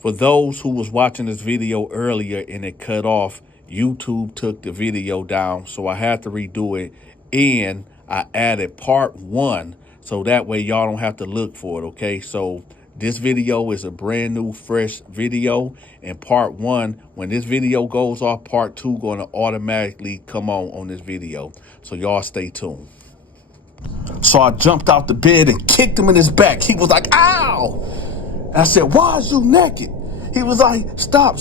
For those who was watching this video earlier and it cut off, YouTube took the video down, so I had to redo it, and I added part 1 so that way y'all don't have to look for it, okay? So this video is a brand new, fresh video, and part 1, when this video goes off, part 2 gonna automatically come on this video. So y'all stay tuned. So I jumped out the bed and kicked him in his back. He was like, ow! And I said, why is you naked? He was like, stop.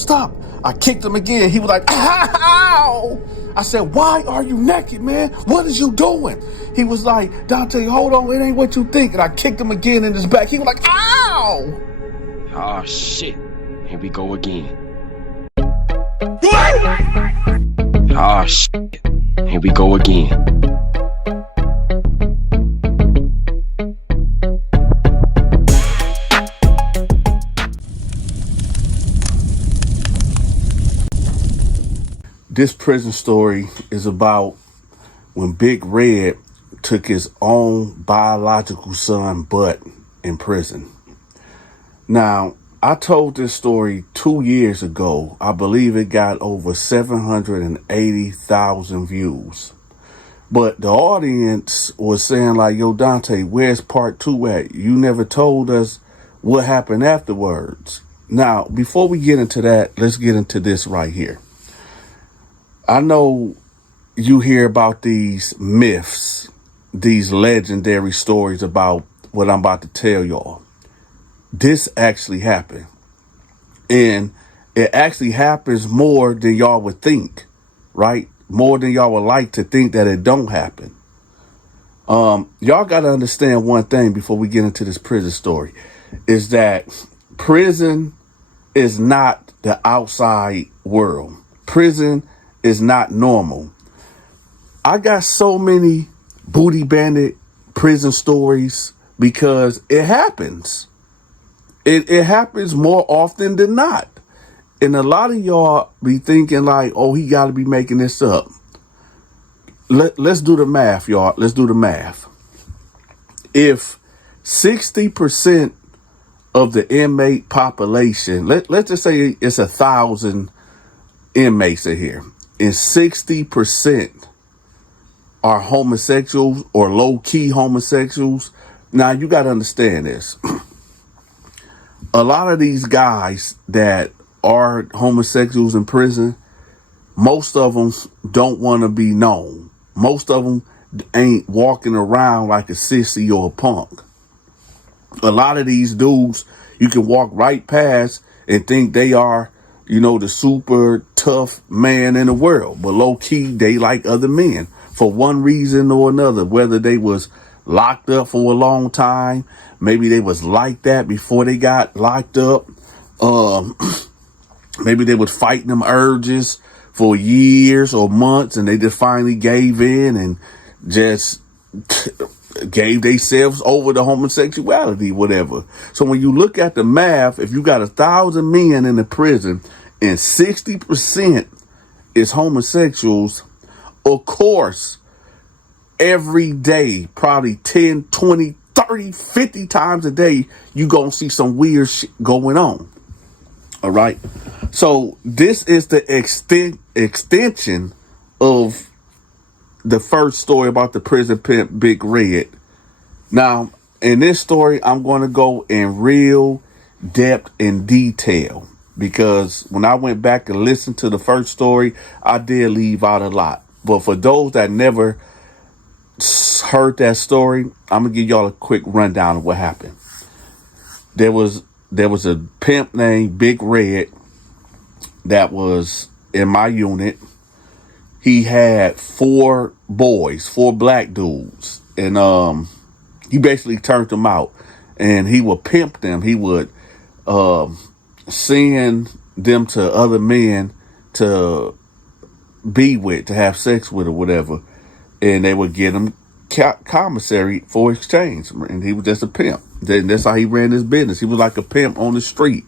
I kicked him again. He was like, ow! I said, why are you naked, man? What is you doing? He was like, Donta, hold on, it ain't what you think. And I kicked him again in his back. He was like, ow! Oh, shit. Here we go again. Oh, shit. Here we go again. This prison story is about when Big Red took his own biological son, Butt, in prison. Now, I told this story 2 years ago. I believe it got over 780,000 views. But the audience was saying like, yo, Donta, where's part 2 at? You never told us what happened afterwards. Now, before we get into that, let's get into this right here. I know you hear about these myths, these legendary stories about what I'm about to tell y'all. This actually happened. And it actually happens more than y'all would think, right? More than y'all would like to think that it don't happen. Y'all got to understand one thing before we get into this prison story, is that prison is not the outside world. Prison is not normal. I got so many booty bandit prison stories because it happens. It happens more often than not. And a lot of y'all be thinking like, oh, he got to be making this up. Let's do the math, y'all. Let's do the math. If 60% of the inmate population, let's just say it's 1,000 inmates in here, and 60% are homosexuals or low-key homosexuals. Now, you got to understand this. A lot of these guys that are homosexuals in prison, most of them don't want to be known. Most of them ain't walking around like a sissy or a punk. A lot of these dudes, you can walk right past and think they are, you know, the super tough man in the world. But low key, they like other men for one reason or another, whether they was locked up for a long time. Maybe they was like that before they got locked up. Maybe they was fighting them urges for years or months, and they just finally gave in and just gave themselves over to homosexuality, whatever. So when you look at the math, if you got 1,000 men in the prison and 60% is homosexuals, of course, every day, probably 10, 20, 30, 50 times a day, you gonna see some weird shit going on. All right. So this is the extension of the first story about the prison pimp, Big Red. Now, in this story, I'm going to go in real depth and detail, because when I went back and listened to the first story, I did leave out a lot. But for those that never heard that story, I'm going to give y'all a quick rundown of what happened. There was a pimp named Big Red that was in my unit. He had 4 boys, 4 black dudes, and he basically turned them out, and he would pimp them. He would send them to other men to be with, to have sex with or whatever, and they would get him commissary for exchange, and he was just a pimp. Then that's how he ran his business. He was like a pimp on the street,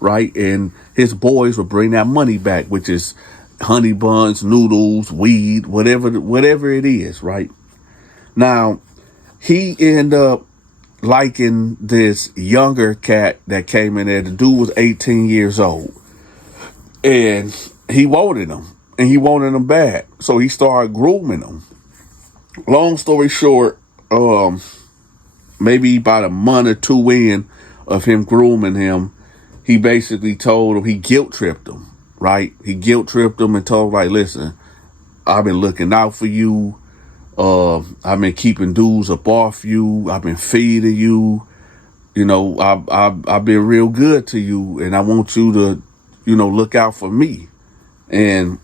right? And his boys would bring that money back, which is honey buns, noodles, weed, whatever it is, right? Now, he ended up liking this younger cat that came in there. The dude was 18 years old. And he wanted him. And he wanted him bad. So he started grooming him. Long story short, maybe about a month or two in of him grooming him, he basically told him, he guilt tripped him, right? He guilt tripped him and told him, like, listen, I've been looking out for you. I've been keeping dudes up off you. I've been feeding you. You know, I've been real good to you, and I want you to, you know, look out for me. And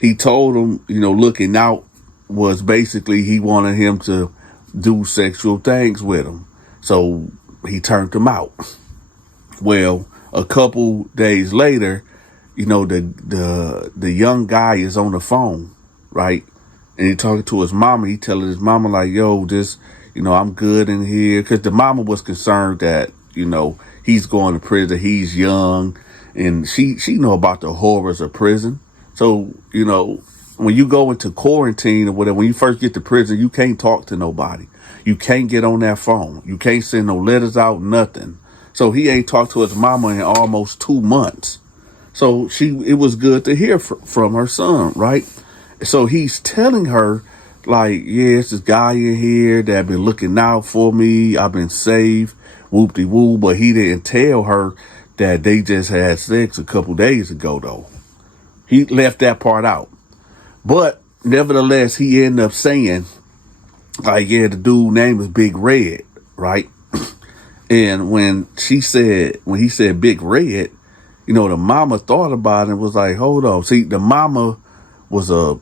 he told him, you know, looking out was basically he wanted him to do sexual things with him. So he turned him out. Well, a couple days later, you know, the young guy is on the phone, right? And he talking to his mama. He telling his mama, like, yo, this, you know, I'm good in here. Because the mama was concerned that, you know, he's going to prison. He's young. And she know about the horrors of prison. So, you know, when you go into quarantine or whatever, when you first get to prison, you can't talk to nobody. You can't get on that phone. You can't send no letters out, nothing. So he ain't talked to his mama in almost 2 months. So it was good to hear from her son, right? So he's telling her, like, yeah, it's this guy in here that been looking out for me. I've been safe, whoop-de-woo. But he didn't tell her that they just had sex a couple days ago, though. He left that part out. But nevertheless, he ended up saying, like, yeah, the dude name is Big Red, right? And when he said Big Red, you know, the mama thought about it and was like, hold on. See, the mama was a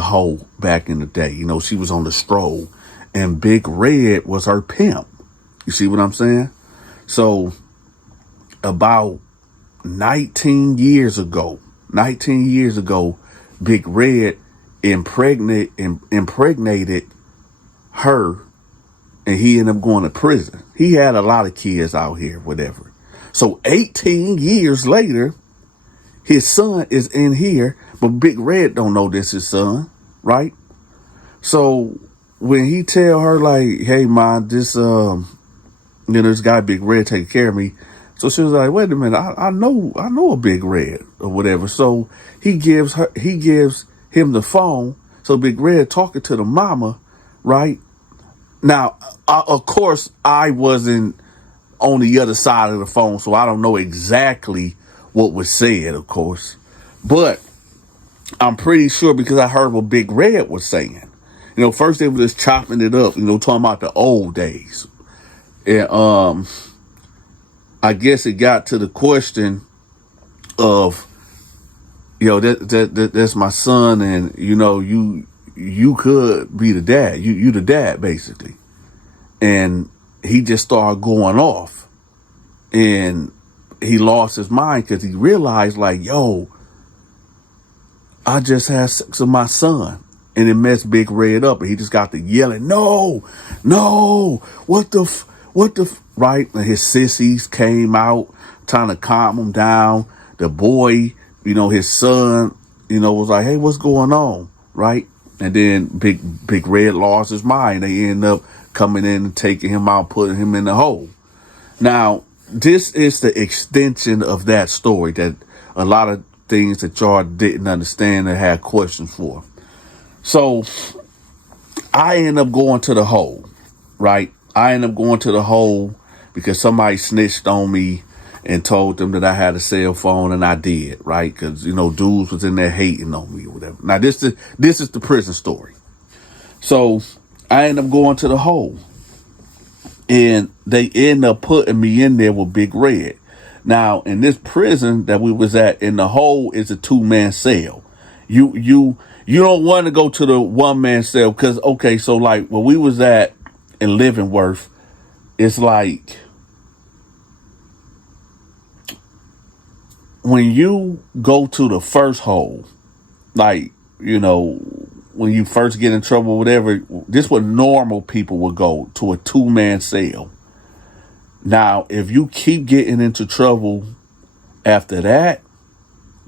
hoe back in the day. You know, she was on the stroll. And Big Red was her pimp. You see what I'm saying? So about 19 years ago, Big Red impregnated her, and he ended up going to prison. He had a lot of kids out here, whatever. So 18 years later, his son is in here, but Big Red don't know this is his son, right? So when he tell her, like, hey, ma, this, you know, this guy Big Red taking care of me. So she was like, wait a minute, I know a Big Red or whatever. So he gives him the phone. So Big Red talking to the mama, right? Now, of course, I wasn't on the other side of the phone, so I don't know exactly what was said, of course. But I'm pretty sure because I heard what Big Red was saying. You know, first they were just chopping it up, you know, talking about the old days. And I guess it got to the question of, you know, that's my son, and, you know, you could be the dad. You the dad, basically. And he just started going off. And he lost his mind because he realized, like, yo, I just had sex with my son. And it messed Big Red up. And he just got to yelling, no, what the right? And his sissies came out trying to calm him down. The boy, you know, his son, you know, was like, hey, what's going on? Right? And then Big Red lost his mind. They ended up coming in and taking him out, putting him in the hole. Now, this is the extension of that story, that a lot of things that y'all didn't understand and had questions for. So I end up going to the hole, right? I end up going to the hole because somebody snitched on me and told them that I had a cell phone, and I did, right? Because, you know, dudes was in there hating on me or whatever. Now, this is the prison story. So I end up going to the hole, and they end up putting me in there with Big Red. Now, in this prison that we was at, in the hole is a 2-man cell. You don't want to go to the 1-man cell because, okay, so like where we was at in Leavenworth, it's like when you go to the first hole, like, you know, when you first get in trouble, whatever, this what normal people would go to, a 2-man cell. Now, if you keep getting into trouble after that,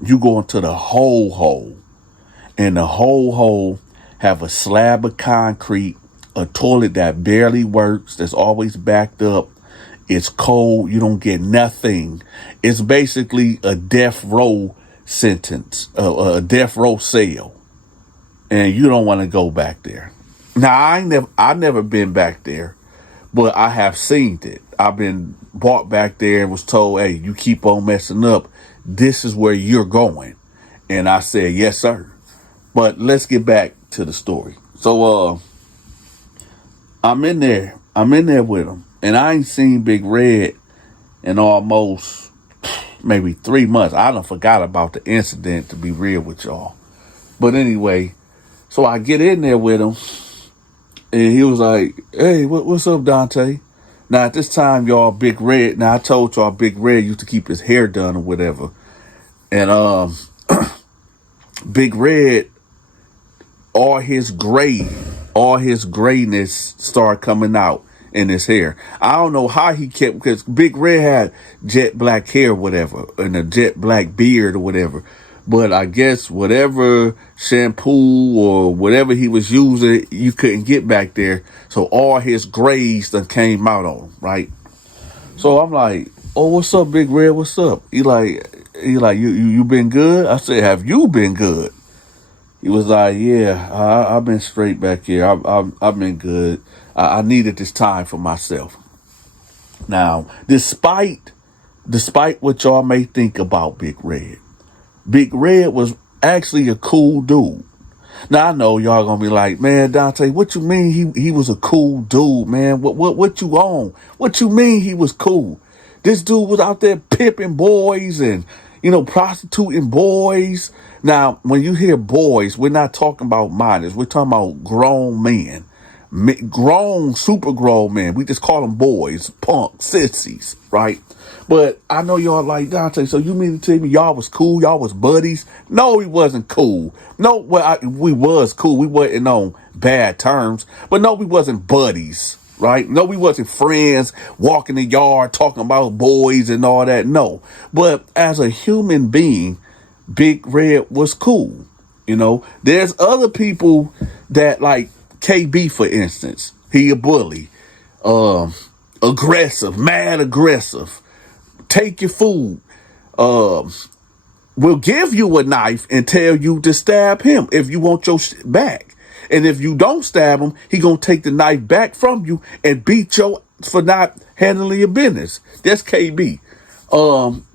you go into the whole hole. And the whole hole have a slab of concrete, a toilet that barely works, that's always backed up. It's cold. You don't get nothing. It's basically a death row sentence, a death row cell. And you don't want to go back there. Now, I never been back there, but I have seen it. I've been brought back there and was told, hey, you keep on messing up, this is where you're going. And I said, yes, sir. But let's get back to the story. So, I'm in there with him. And I ain't seen Big Red in almost maybe 3 months. I done forgot about the incident, to be real with y'all. But anyway, so I get in there with him. And he was like, hey, what's up, Dante? Now, at this time, y'all, Big Red, now I told y'all Big Red used to keep his hair done or whatever. And Big Red, all his grayness started coming out in his hair. I don't know how he kept, because Big Red had jet black hair or whatever, and a jet black beard or whatever. But I guess whatever shampoo or whatever he was using, you couldn't get back there. So all his grays done came out on him, right? So I'm like, oh, what's up, Big Red? What's up? He like, you been good? I said, have you been good? He was like, yeah, I've been straight back here. I've been good. I needed this time for myself. Now, despite what y'all may think about Big Red was actually a cool dude. Now I know y'all gonna be like, man, Dante, what you mean he was a cool dude, man? What you on? What you mean he was cool? This dude was out there pimping boys and, prostituting boys. Now, when you hear boys, we're not talking about minors. We're talking about grown men. Grown, super grown men. We just call them boys, punks, sissies, right? But I know y'all like, Dante, so you mean to tell me y'all was cool? Y'all was buddies? No, we wasn't cool. No, we was cool. We wasn't on bad terms. But no, we wasn't buddies, right? No, we wasn't friends walking the yard talking about boys and all that. No. But as a human being, Big Red was cool. There's other people that, like KB, for instance. He a bully. Aggressive, mad aggressive. Take your food. Will give you a knife and tell you to stab him if you want your shit back. And if you don't stab him, he gonna take the knife back from you and beat you for not handling your business. That's KB.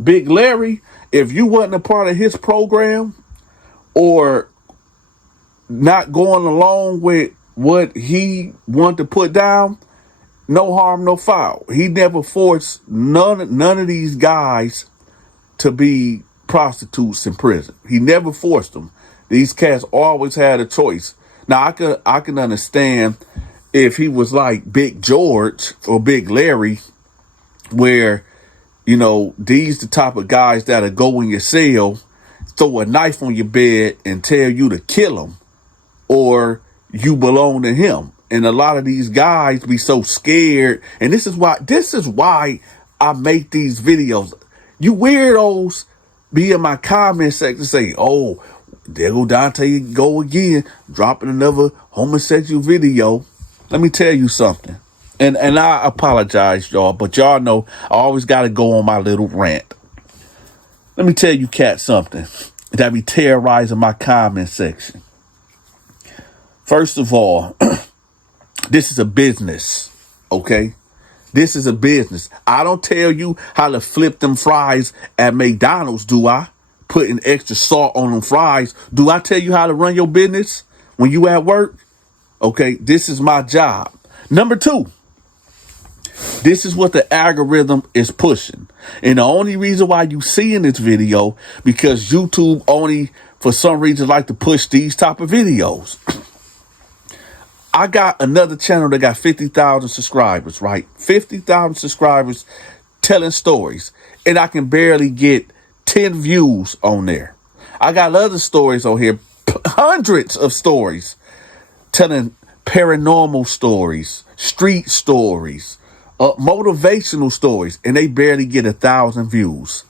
Big Larry, if you wasn't a part of his program or not going along with what he wanted to put down, no harm, no foul. He never forced none of these guys to be prostitutes in prison. He never forced them. These cats always had a choice. Now, I can understand if he was like Big George or Big Larry, where, these the type of guys that'll go in your cell, throw a knife on your bed and tell you to kill him, or you belong to him. And a lot of these guys be so scared. And this is why I make these videos. You weirdos be in my comment section say, oh, there go Dante go again, dropping another homosexual video. Let me tell you something. And I apologize, y'all, but y'all know I always got to go on my little rant. Let me tell you cat something that be terrorizing my comment section. First of all, this is a business, okay? This is a business. I don't tell you how to flip them fries at McDonald's, do I? Putting extra salt on them fries. Do I tell you how to run your business when you at work? Okay, this is my job. Number 2, this is what the algorithm is pushing. And the only reason why you see in this video, because YouTube only, for some reason, like to push these type of videos. I got another channel that got 50,000 subscribers, right? 50,000 subscribers telling stories. And I can barely get 10 views on there. I got other stories on here, hundreds of stories, telling paranormal stories, street stories, motivational stories, and they barely get 1,000 views.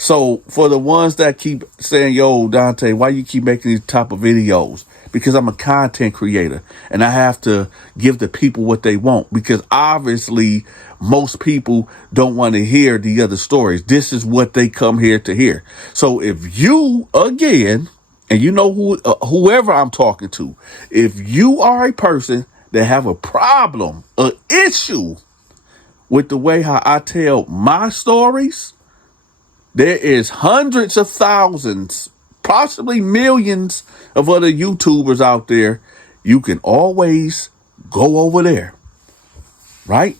So for the ones that keep saying, yo, Dante, why you keep making these type of videos? Because I'm a content creator and I have to give the people what they want, because obviously most people don't want to hear the other stories. This is what they come here to hear. So if you, again, and you know whoever I'm talking to, if you are a person that have a problem, an issue with the way how I tell my stories, there is hundreds of thousands, possibly millions of other YouTubers out there. You can always go over there, right?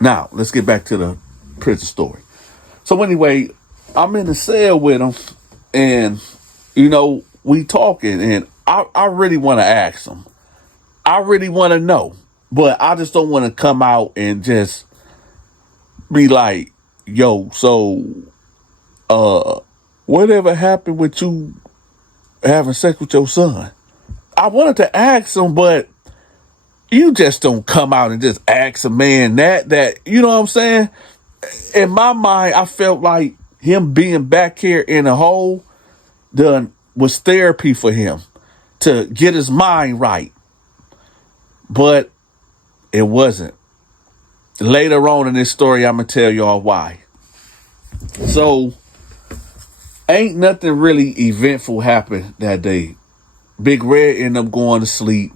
Now, let's get back to the prison story. So anyway, I'm in the cell with him and, we talking and I really want to ask him. I really want to know, but I just don't want to come out and just be like, yo, so, whatever happened with you having sex with your son? I wanted to ask him, but you just don't come out and just ask a man that, you know what I'm saying? In my mind, I felt like him being back here in a hole was therapy for him to get his mind right. But it wasn't. Later on in this story, I'm going to tell y'all why. So, ain't nothing really eventful happened that day. Big Red ended up going to sleep,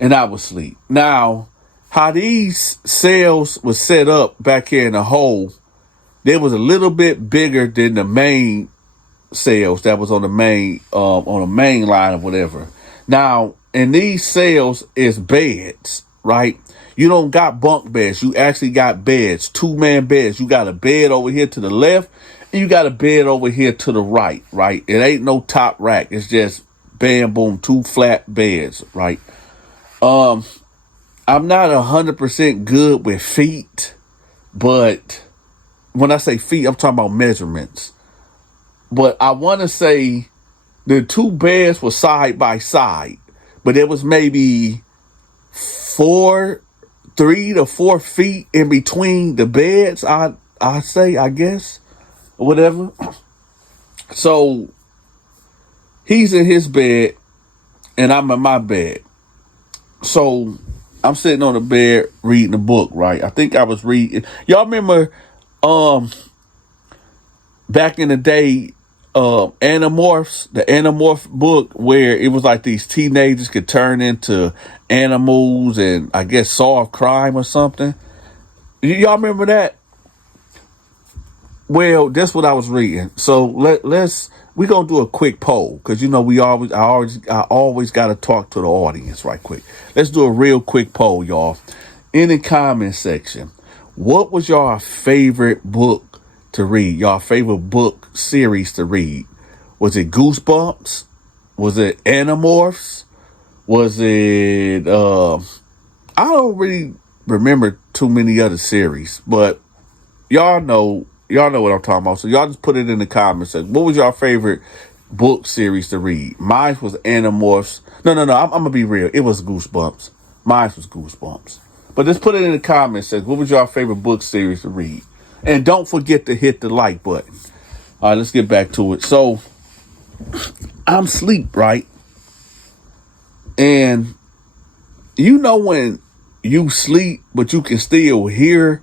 and I was asleep. Now, how these cells was set up back here in the hole, they was a little bit bigger than the main cells that was on the main line or whatever. Now, in these cells is beds, right? You don't got bunk beds. You actually got beds, 2-man beds. You got a bed over here to the left, and you got a bed over here to the right, right? It ain't no top rack. It's just bam, boom, 2 flat beds, right? I'm not 100% good with feet, but when I say feet, I'm talking about measurements. But I want to say the 2 beds were side by side, but there was maybe 3 to 4 feet in between the beds. I guess, or whatever. So he's in his bed and I'm in my bed. So I'm sitting on the bed reading a book, right? I think I was reading. Y'all remember back in the day, Animorphs, the Animorph book, where it was like these teenagers could turn into animals and I guess solve crime or something. Y'all remember that? Well, that's what I was reading. So we're gonna do a quick poll because I always gotta talk to the audience right quick. Let's do a real quick poll, y'all. In the comment section, what was your favorite book to read? Your favorite book series to read? Was it Goosebumps? Was it Animorphs? Was it I don't really remember too many other series, but y'all know what I'm talking about. So y'all just put it in the comments. What was your favorite book series to read? Mine was Animorphs. No. I'm gonna be real. It was Goosebumps. Mine was Goosebumps. But just put it in the comments. What was your favorite book series to read? And don't forget to hit the like button. All right, let's get back to it. So I'm asleep, right? And when you sleep, but you can still hear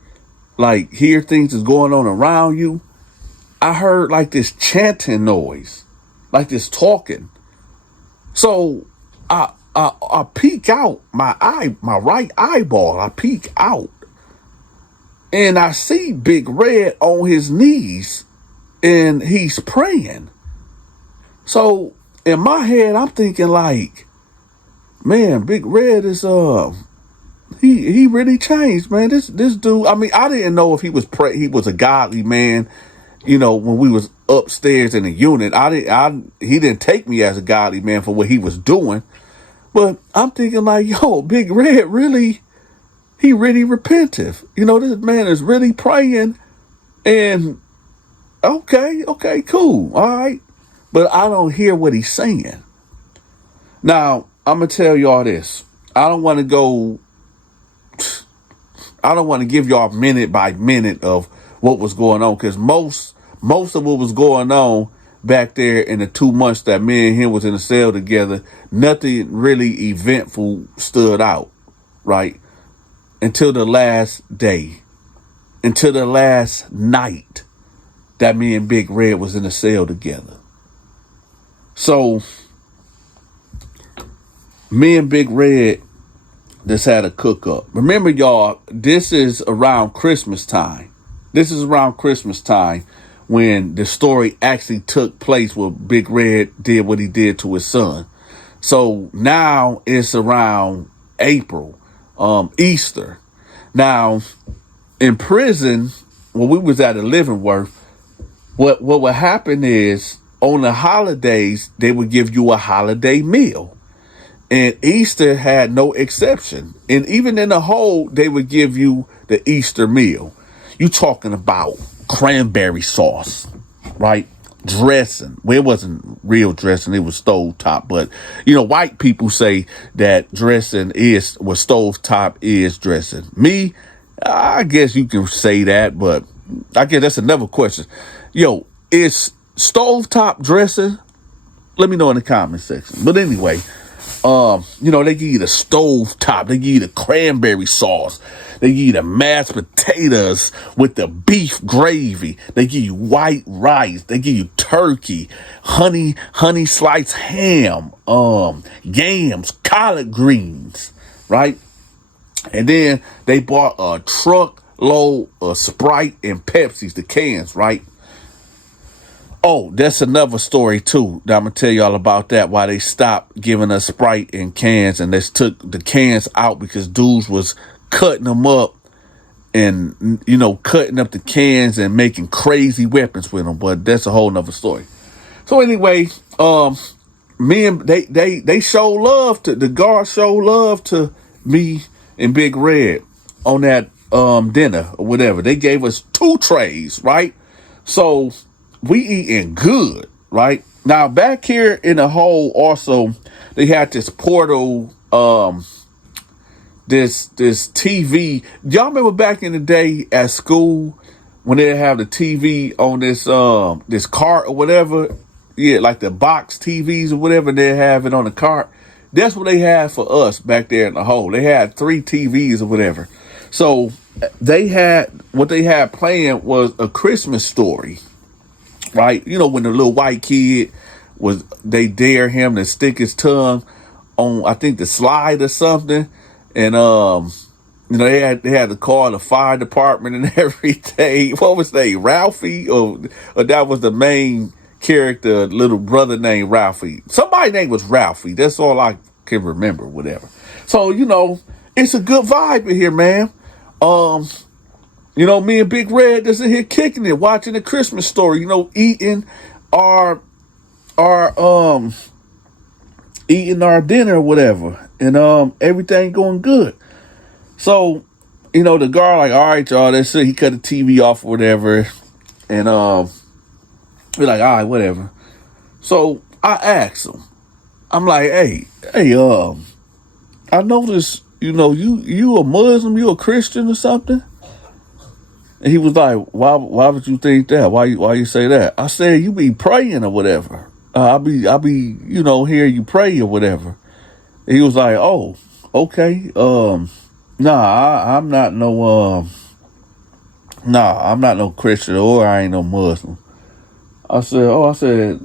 things that's going on around you. I heard like this chanting noise, like this talking. So I peek out my right eyeball. I peek out and I see Big Red on his knees and he's praying. So in my head, I'm thinking like, man, Big Red is he really changed, man. This dude. I mean, I didn't know if he was he was a godly man. When we was upstairs in the unit, he didn't take me as a godly man for what he was doing. But I'm thinking like, yo, Big Red he really repentive. This man is really praying. And okay, cool, all right. But I don't hear what he's saying. Now I'm gonna tell y'all this. I don't want to give y'all minute by minute of what was going on, because most of what was going on back there in the 2 months that me and him was in the cell together, nothing really eventful stood out, right? Until the last day, until the last night that me and Big Red was in the cell together. So me and Big Red just had a cook up. Remember, y'all, this is around Christmas time. This is around Christmas time when the story actually took place where Big Red did what he did to his son. So now it's around April, Easter. Now, in prison, when we was at a Leavenworth, what would happen is on the holidays, they would give you a holiday meal. And Easter had no exception. And even in the hole, they would give you the Easter meal. You talking about cranberry sauce, right? Dressing. Well, it wasn't real dressing. It was stovetop. But, white people say that dressing is what stovetop is dressing. Me, I guess you can say that, but I guess that's another question. Yo, is stovetop dressing? Let me know in the comment section. But anyway, they give you the stovetop. They give you the cranberry sauce. They give you the mashed potatoes with the beef gravy. They give you white rice. They give you turkey, honey sliced ham, yams, collard greens, right? And then they bought a truckload of Sprite and Pepsis, the cans, right? Oh, that's another story, too, that I'm going to tell y'all about that, why they stopped giving us Sprite in cans and they took the cans out because dudes was cutting them up and, cutting up the cans and making crazy weapons with them. But that's a whole nother story. So anyway, me and they show love to, the guards show love to me and Big Red on that dinner or whatever. They gave us 2 trays, right? So we eating good, right? Now back here in the hole also, they had this portal, this TV. Y'all remember back in the day at school when they have the TV on this cart or whatever? Yeah, like the box TVs or whatever, they have it on the cart. That's what they had for us back there in the hole. They had 3 TVs or whatever. So what they had playing was A Christmas Story. Right, when the little white kid they dare him to stick his tongue on, I think, the slide or something, and they had to call the fire department and everything. What was they, Ralphie, or that was the main character, little brother named Ralphie. Somebody's name was Ralphie. That's all I can remember. Whatever. So it's a good vibe in here, man. Me and Big Red just in here kicking it, watching the Christmas Story, eating our dinner or whatever. And everything going good. So, the guard like, all right, y'all, that's it. He cut the TV off or whatever. And we're like, all right, whatever. So I asked him, I'm like, hey, I noticed, you a Muslim, you a Christian or something? And he was like, why would you think that? Why you say that? I said, you be praying or whatever. I'll be, hear you pray or whatever. And he was like, oh, okay. I'm not no Christian or I ain't no Muslim. I said,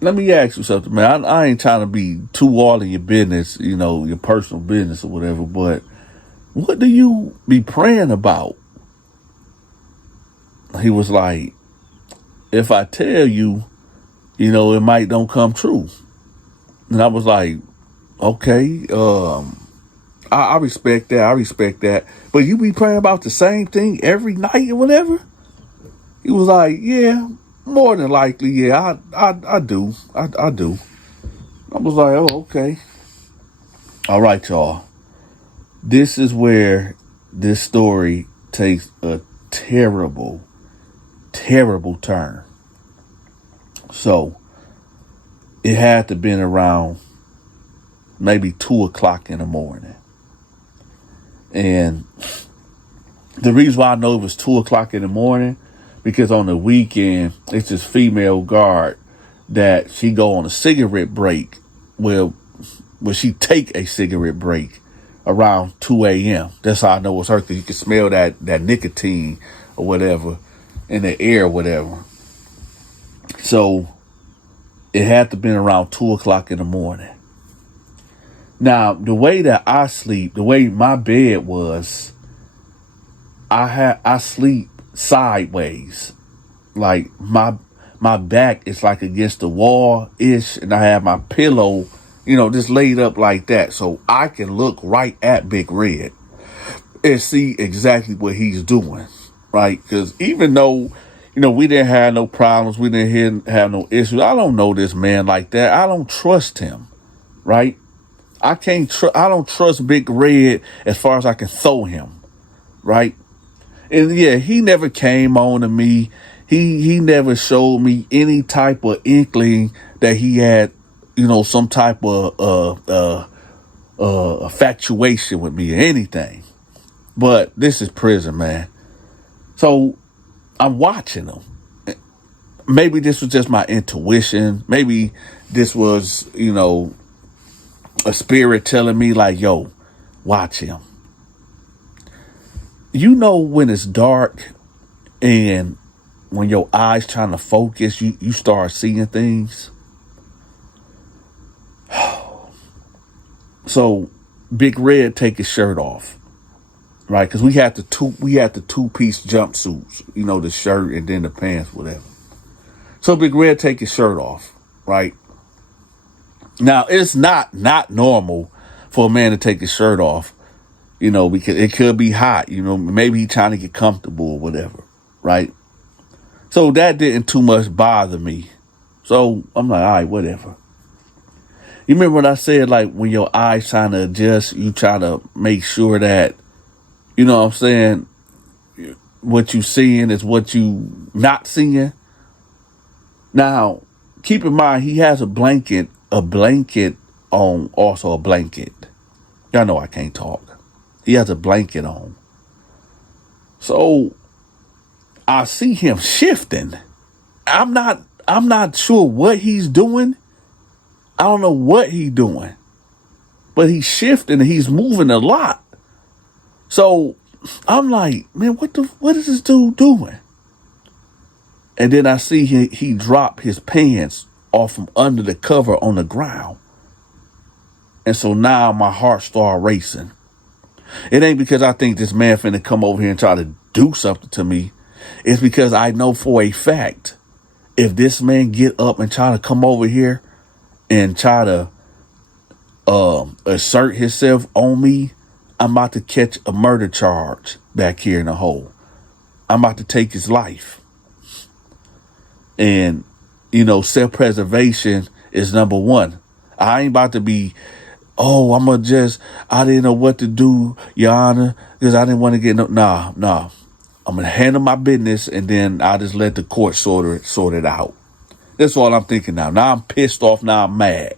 let me ask you something, man. I ain't trying to be too all in your business, your personal business or whatever, but what do you be praying about? He was like, if I tell you, it might don't come true. And I was like, okay, I respect that. But you be praying about the same thing every night or whatever? He was like, yeah, more than likely, yeah, I do. I do. I was like, oh, okay. All right, y'all. This is where this story takes a terrible turn. So it had to been around maybe 2:00 in the morning. And the reason why I know it was 2:00 in the morning, because on the weekend, it's this female guard that she go on a cigarette break. Well, she take a cigarette break around 2 a.m. That's how I know it's her, because you can smell that nicotine or whatever in the air or whatever. So it had to been around 2 o'clock in the morning. Now, the way that I sleep, the way my bed was, I sleep sideways. Like my back is like against the wall ish, and I have my pillow, just laid up like that, so I can look right at Big Red and see exactly what he's doing, right? Because even though, we didn't have no problems, we didn't have no issues, I don't know this man like that. I don't trust him, right? I don't trust Big Red as far as I can throw him, right? And yeah, he never came on to me. He never showed me any type of inkling that he had, some type of infatuation with me or anything. But this is prison, man. So I'm watching him. Maybe this was just my intuition. Maybe this was, a spirit telling me like, yo, watch him. When it's dark and when your eyes trying to focus, you start seeing things. So Big Red take his shirt off, right? Because we had the two-piece jumpsuits, the shirt and then the pants, whatever. So Big Red take his shirt off, right? Now, it's not normal for a man to take his shirt off, because it could be hot, maybe he's trying to get comfortable or whatever, right? So that didn't too much bother me. So I'm like, all right, whatever. You remember what I said, like when your eyes trying to adjust, you try to make sure that, what you seeing is what you not seeing. Now, keep in mind, he has a blanket on, also a blanket. Y'all know I can't talk. He has a blanket on. So I see him shifting. I'm not sure what he's doing. I don't know what he's doing. But he's shifting and he's moving a lot. So I'm like, man, what is this dude doing? And then I see he drop his pants off from under the cover on the ground. And so now my heart started racing. It ain't because I think this man finna come over here and try to do something to me. It's because I know for a fact, if this man get up and try to come over here and try to assert himself on me, I'm about to catch a murder charge back here in the hole. I'm about to take his life. And, self-preservation is number one. I ain't about to be, I didn't know what to do, Your Honor, because I didn't want to get Nah. I'm going to handle my business, and then I'll just let the court sort it out. That's all I'm thinking now. Now I'm pissed off. Now I'm mad.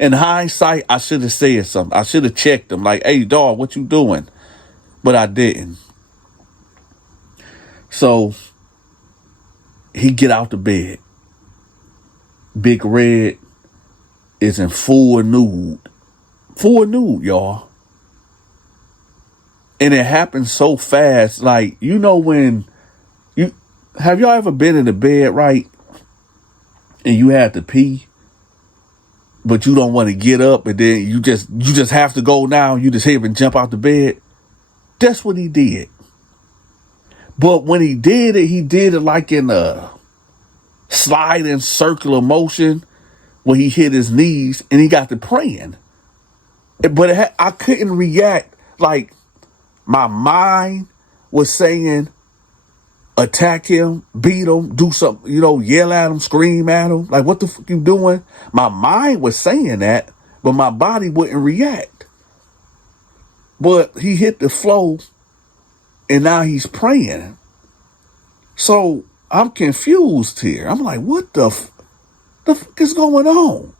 In hindsight, I should have said something. I should have checked him like, hey, dog, what you doing? But I didn't. So he get out the bed. Big Red is in full nude. Full nude, y'all. And it happened so fast. Like, when have y'all ever been in the bed, right? And you had to pee, but you don't want to get up, and then you just have to go now. You just hear him jump out the bed. That's what he did. But when he did it like in a sliding circular motion where he hit his knees and he got to praying. But I couldn't react. Like, my mind was saying, attack him, beat him, do something, yell at him, scream at him. Like, what the fuck you doing? My mind was saying that, but my body wouldn't react. But he hit the floor, and now he's praying. So I'm confused here. I'm like, what the fuck is going on?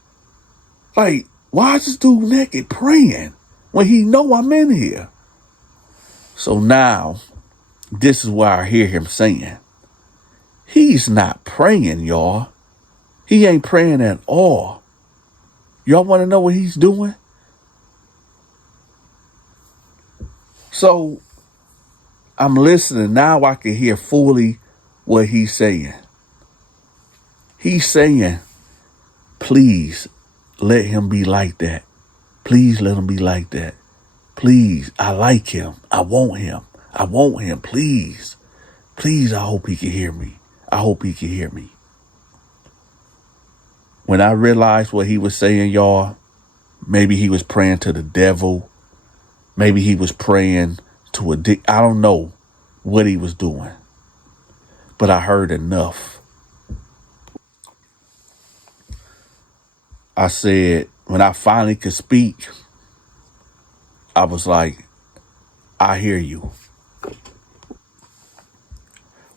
Like, why is this dude naked praying when he know I'm in here? So now, this is why I hear him saying, He's not praying, y'all. He ain't praying at all. Y'all want to know what he's doing? So I'm listening. Now I can hear fully what he's saying. He's saying, please let him be like that. Please let him be like that. Please, I like him. I want him. I want him. Please. Please, I hope he can hear me. I hope he can hear me. When I realized what he was saying, y'all, maybe he was praying to the devil. Maybe he was praying to I don't know what he was doing. But I heard enough. I said, when I finally could speak, I was like, I hear you.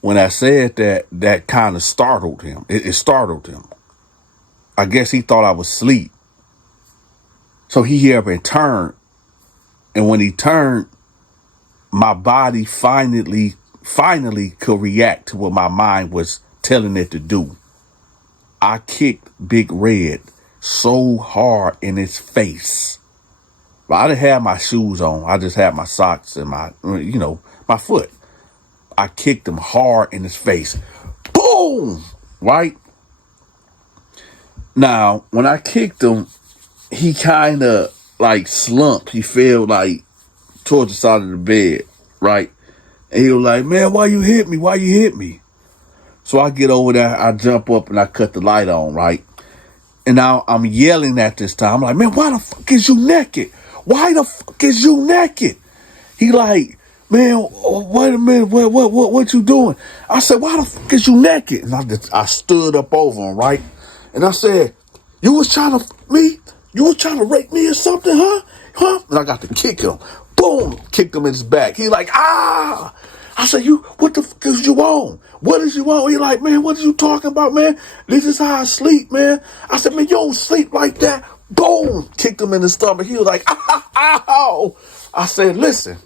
When I said that, that kind of startled him. It startled him. I guess he thought I was asleep. So he up and turned. And when he turned, my body finally could react to what my mind was telling it to do. I kicked Big Red so hard in his face. But I didn't have my shoes on. I just had my socks and my foot. I kicked him hard in his face. Boom! Right? Now, when I kicked him, he kind of like slumped. He fell like towards the side of the bed, right? And he was like, man, why you hit me? Why you hit me? So I get over there, I jump up and I cut the light on, right? And now I'm yelling at this time. I'm like, man, why the fuck is you naked? Why the fuck is you naked? He like, man, wait a minute, what you doing? I said, why the fuck is you naked? And I stood up over him, right? And I said, you was trying to me? You was trying to rape me or something, huh? Huh? And I got to kick him. Boom! Kicked him in his back. He like, ah! I said, what the fuck is you on? What is you on? He like, man, what are you talking about, man? This is how I sleep, man. I said, man, you don't sleep like that. Boom! Kicked him in the stomach. He was like, ow! I said, listen,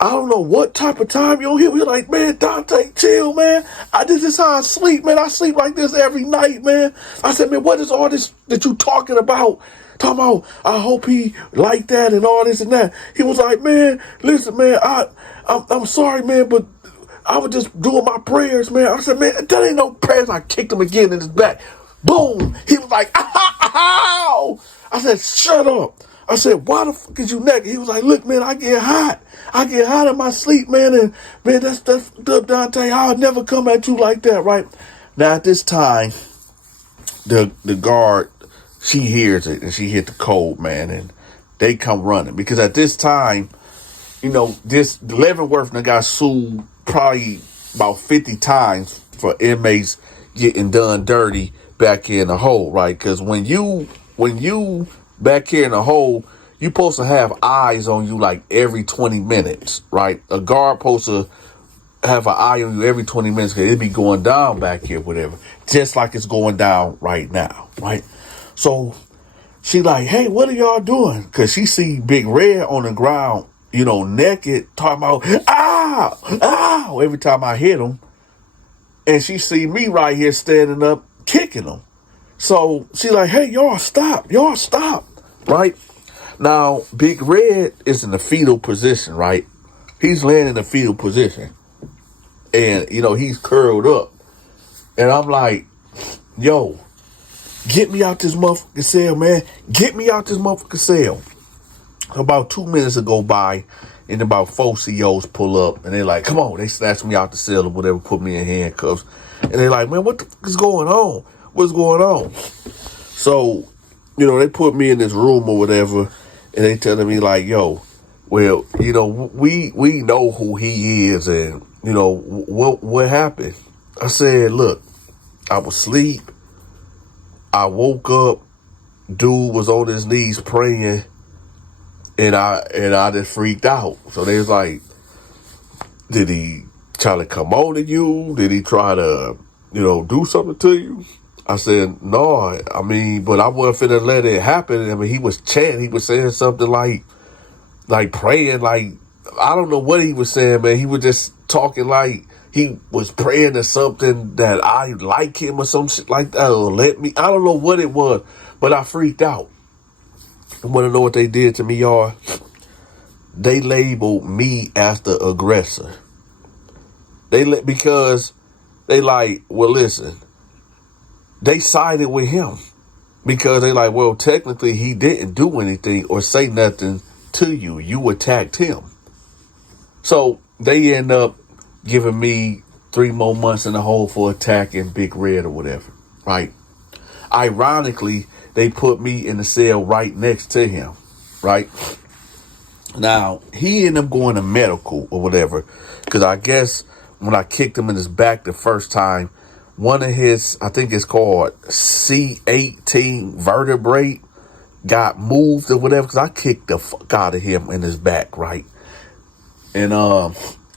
I don't know what type of time you're here. We're like, man, Dante, chill, man. This is how I sleep, man. I sleep like this every night, man. I said, man, what is all this that you talking about? Talking about, I hope he like that and all this and that. He was like, man, listen, man, I'm sorry, man, but I was just doing my prayers, man. I said, man, that ain't no prayers. I kicked him again in his back. Boom. He was like, ow. I said, shut up. I said, why the fuck is you naked? He was like, look, man, I get hot. I get hot in my sleep, man. And, man, that's Dante. I'll never come at you like that, right? Now, at this time, the guard, she hears it, and she hit the code, man, and they come running. Because at this time, this Leavenworth got sued probably about 50 times for inmates getting done dirty back here in the hole, right? Because when you back here in the hole, you supposed to have eyes on you like every 20 minutes, right? A guard supposed to have an eye on you every 20 minutes because it be going down back here, whatever. Just like it's going down right now, right? So she like, hey, what are y'all doing? Because she see Big Red on the ground, naked, talking about, ow, ow, every time I hit him. And she see me right here standing up, kicking him. So she like, hey, y'all stop, right? Now, Big Red is in the fetal position, right? He's laying in the fetal position. And, he's curled up. And I'm like, yo, get me out this motherfucking cell, man. Get me out this motherfucking cell. About 2 minutes go by, and about 4 COs pull up, and they're like, come on. They snatch me out the cell or whatever, put me in handcuffs. And they're like, man, what the fuck is going on? What's going on? So, they put me in this room or whatever, and they telling me like, yo, well, we know who he is, and, what happened? I said, look, I was asleep. I woke up, dude was on his knees praying, and I just freaked out. So they was like, did he try to come on to you? Did he try to, do something to you? I said, no, but I wasn't finna let it happen. He was chanting, he was saying something like praying, like, I don't know what he was saying, man. He was just talking like he was praying to something that I like him or some shit like that, or I don't know what it was, but I freaked out. You want to know what they did to me, y'all? They labeled me as the aggressor. Because they like, well, listen, they sided with him because they like, well, technically he didn't do anything or say nothing to you. You attacked him. So they end up giving me 3 more months in the hole for attacking Big Red or whatever, right? Ironically, they put me in the cell right next to him, right? Now, he ended up going to medical or whatever, because I guess when I kicked him in his back the first time, one of his, I think it's called C18 vertebrae, got moved or whatever, because I kicked the fuck out of him in his back, right? And